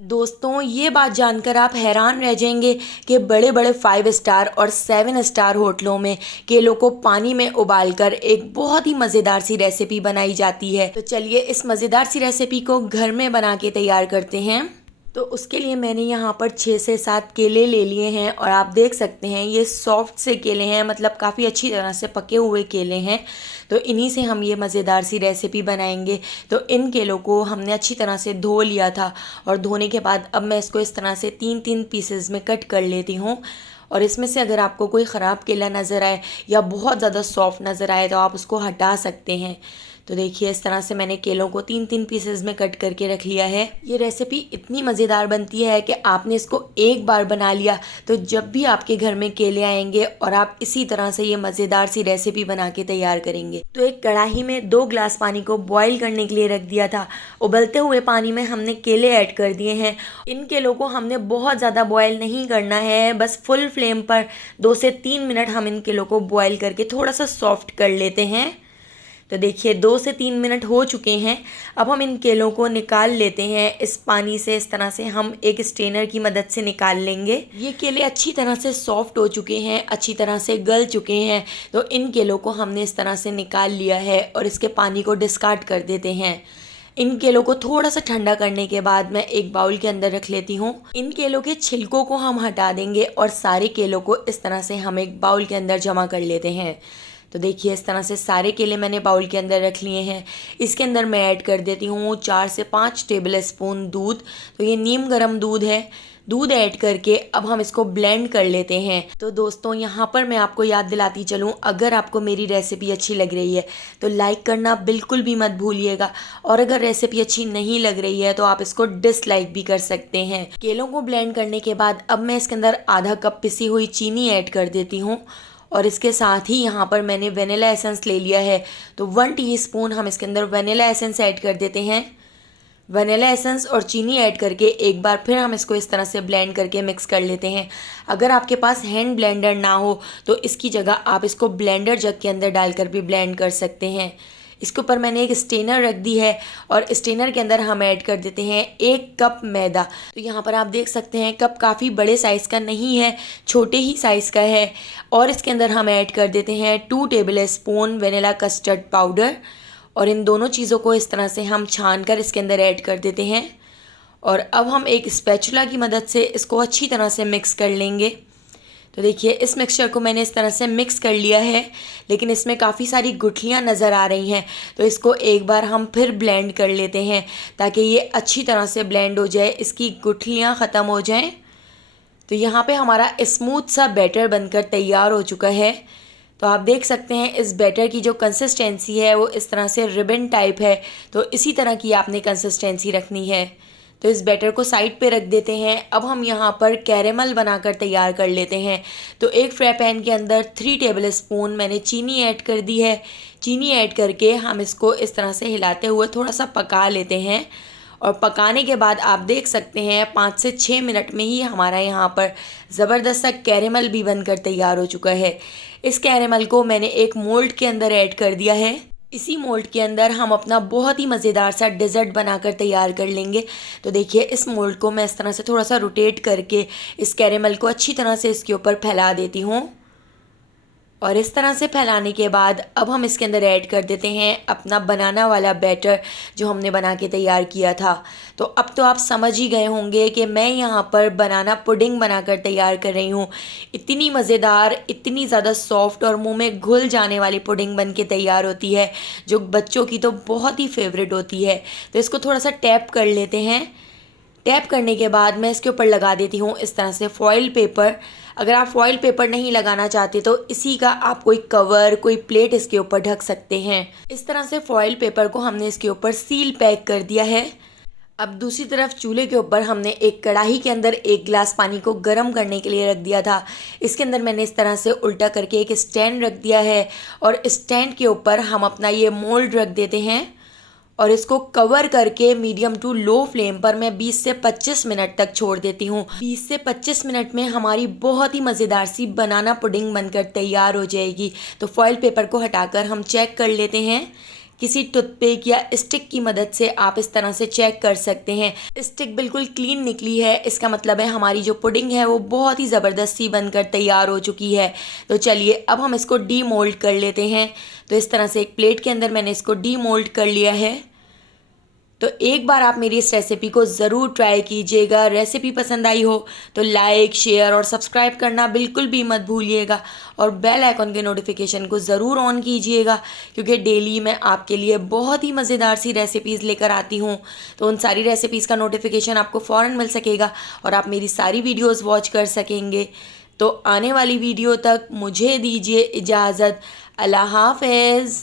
दोस्तों ये बात जानकर आप हैरान रह जाएंगे कि बड़े बड़े 5 स्टार और 7 स्टार होटलों में केलों को पानी में उबालकर एक बहुत ही मज़ेदार सी रेसिपी बनाई जाती है। तो चलिए इस मज़ेदार सी रेसिपी को घर में बना के तैयार करते हैं। तो उसके लिए मैंने यहाँ पर 6 से 7 केले ले लिए हैं और आप देख सकते हैं ये सॉफ्ट से केले हैं, मतलब काफ़ी अच्छी तरह से पके हुए केले हैं। तो इन्हीं से हम ये मज़ेदार सी रेसिपी बनाएंगे। तो इन केलों को हमने अच्छी तरह से धो लिया था और धोने के बाद अब मैं इसको इस तरह से 3-3 पीसेस में कट कर लेती हूँ। और इसमें से अगर आपको कोई ख़राब केला नज़र आए या बहुत ज़्यादा सॉफ्ट नज़र आए तो आप उसको हटा सकते हैं। तो देखिए इस तरह से मैंने केलों को 3-3 पीसेस में कट करके रख लिया है। ये रेसिपी इतनी मज़ेदार बनती है कि आपने इसको एक बार बना लिया तो जब भी आपके घर में केले आएंगे और आप इसी तरह से ये मज़ेदार सी रेसिपी बना के तैयार करेंगे। तो एक कढ़ाई में 2 ग्लास पानी को बॉईल करने के लिए रख दिया था। उबलते हुए पानी में हमने केले ऐड कर दिए हैं। इन केलों को हमने बहुत ज़्यादा बॉयल नहीं करना है, बस फुल फ्लेम पर 2 से 3 मिनट हम इन केलों को बॉयल करके थोड़ा सा सॉफ्ट कर लेते हैं। तो देखिए 2 से 3 मिनट हो चुके हैं। अब हम इन केलों को निकाल लेते हैं इस पानी से। इस तरह से हम एक स्ट्रेनर की मदद से निकाल लेंगे। ये केले अच्छी तरह से सॉफ्ट हो चुके हैं, अच्छी तरह से गल चुके हैं। तो इन केलों को हमने इस तरह से निकाल लिया है और इसके पानी को डिस्कार्ड कर देते हैं। इन केलों को थोड़ा सा ठंडा करने के बाद मैं एक बाउल के अंदर रख लेती हूँ। इन केलों के छिलकों को हम हटा देंगे और सारे केलों को इस तरह से हम एक बाउल के अंदर जमा कर लेते हैं। तो देखिए इस तरह से सारे केले मैंने बाउल के अंदर रख लिए हैं। इसके अंदर मैं ऐड कर देती हूँ 4 से 5 टेबल स्पून दूध। तो ये नीम गर्म दूध है। दूध ऐड करके अब हम इसको ब्लेंड कर लेते हैं। तो दोस्तों यहाँ पर मैं आपको याद दिलाती चलूँ, अगर आपको मेरी रेसिपी अच्छी लग रही है तो लाइक करना बिल्कुल भी मत भूलिएगा, और अगर रेसिपी अच्छी नहीं लग रही है तो आप इसको डिसलाइक भी कर सकते हैं। केलों को ब्लेंड करने के बाद अब मैं इसके अंदर आधा कप पिसी हुई चीनी ऐड कर देती हूँ और इसके साथ ही यहाँ पर मैंने वेनिला एसेंस ले लिया है। तो 1 टीस्पून हम इसके अंदर वेनिला एसेंस ऐड कर देते हैं। वेनिला एसेंस और चीनी ऐड करके एक बार फिर हम इसको इस तरह से ब्लेंड करके मिक्स कर लेते हैं। अगर आपके पास हैंड ब्लेंडर ना हो तो इसकी जगह आप इसको ब्लेंडर जग के अंदर डालकर भी ब्लेंड कर सकते हैं। इसके ऊपर मैंने एक स्ट्रेनर रख दी है और स्ट्रेनर के अंदर हम ऐड कर देते हैं 1 कप मैदा। तो यहाँ पर आप देख सकते हैं कप काफ़ी बड़े साइज़ का नहीं है, छोटे ही साइज़ का है। और इसके अंदर हम ऐड कर देते हैं 2 table spoon vanilla custard powder. और इन दोनों चीज़ों को इस तरह से हम छान कर इसके अंदर ऐड कर देते हैं। और अब हम एक स्पैचुला की मदद से इसको अच्छी तरह से मिक्स कर लेंगे। तो देखिए इस मिक्सचर को मैंने इस तरह से मिक्स कर लिया है, लेकिन इसमें काफ़ी सारी गुठलियाँ नज़र आ रही हैं। तो इसको एक बार हम फिर ब्लेंड कर लेते हैं ताकि ये अच्छी तरह से ब्लेंड हो जाए, इसकी गुठलियाँ ख़त्म हो जाएं। तो यहाँ पे हमारा स्मूथ सा बैटर बनकर तैयार हो चुका है। तो आप देख सकते हैं इस बैटर की जो कंसिस्टेंसी है वो इस तरह से रिबन टाइप है। तो इसी तरह की आपने कंसिस्टेंसी रखनी है। तो इस बैटर को साइड पे रख देते हैं। अब हम यहाँ पर कैरेमल बनाकर तैयार कर लेते हैं। तो एक फ्राई पैन के अंदर 3 टेबल स्पून मैंने चीनी ऐड कर दी है। चीनी ऐड करके हम इसको इस तरह से हिलाते हुए थोड़ा सा पका लेते हैं। और पकाने के बाद आप देख सकते हैं 5 से 6 मिनट में ही हमारा यहाँ पर ज़बरदस्त सा कैरेमल भी बनकर तैयार हो चुका है। इस कैरेमल को मैंने एक मोल्ड के अंदर ऐड कर दिया है। इसी मोल्ड के अंदर हम अपना बहुत ही मज़ेदार सा डेज़र्ट बनाकर तैयार कर लेंगे। तो देखिए इस मोल्ड को मैं इस तरह से थोड़ा सा रोटेट करके इस कैरेमल को अच्छी तरह से इसके ऊपर फैला देती हूँ। और इस तरह से फैलाने के बाद अब हम इसके अंदर ऐड कर देते हैं अपना बनाना वाला बैटर जो हमने बना के तैयार किया था। तो अब तो आप समझ ही गए होंगे कि मैं यहाँ पर बनाना पुडिंग बनाकर तैयार कर रही हूँ। इतनी मज़ेदार, इतनी ज़्यादा सॉफ्ट और मुंह में घुल जाने वाली पुडिंग बन के तैयार होती है जो बच्चों की तो बहुत ही फेवरेट होती है। तो इसको थोड़ा सा टैप कर लेते हैं। टैप करने के बाद मैं इसके ऊपर लगा देती हूँ इस तरह से फॉइल पेपर। अगर आप फॉइल पेपर नहीं लगाना चाहते तो इसी का आप कोई कवर, कोई प्लेट इसके ऊपर ढक सकते हैं। इस तरह से फॉइल पेपर को हमने इसके ऊपर सील पैक कर दिया है। अब दूसरी तरफ चूल्हे के ऊपर हमने एक कढ़ाई के अंदर 1 गिलास पानी को गर्म करने के लिए रख दिया था। इसके अंदर मैंने इस तरह से उल्टा करके एक स्टैंड रख दिया है और स्टैंड के ऊपर हम अपना ये मोल्ड रख देते हैं और इसको कवर करके मीडियम टू लो फ्लेम पर मैं 20 से 25 मिनट तक छोड़ देती हूँ। 20 से 25 मिनट में हमारी बहुत ही मज़ेदार सी बनाना पुडिंग बनकर तैयार हो जाएगी। तो फॉइल पेपर को हटाकर हम चेक कर लेते हैं किसी टूथपिक या स्टिक की मदद से आप इस तरह से चेक कर सकते हैं। स्टिक बिल्कुल क्लीन निकली है, इसका मतलब है हमारी जो पुडिंग है वो बहुत ही ज़बरदस्त सी बनकर तैयार हो चुकी है। तो चलिए अब हम इसको डीमोल्ड कर लेते हैं। तो इस तरह से एक प्लेट के अंदर मैंने इसको डीमोल्ड कर लिया है। तो एक बार आप मेरी इस रेसिपी को ज़रूर ट्राई कीजिएगा। रेसिपी पसंद आई हो तो लाइक, शेयर और सब्सक्राइब करना बिल्कुल भी मत भूलिएगा और बेल आइकॉन के नोटिफिकेशन को ज़रूर ऑन कीजिएगा, क्योंकि डेली मैं आपके लिए बहुत ही मज़ेदार सी रेसिपीज़ लेकर आती हूँ। तो उन सारी रेसिपीज़ का नोटिफिकेशन आपको फ़ौरन मिल सकेगा और आप मेरी सारी वीडियोज़ वॉच कर सकेंगे। तो आने वाली वीडियो तक मुझे दीजिए इजाज़त। अल्लाह हाफ़िज़।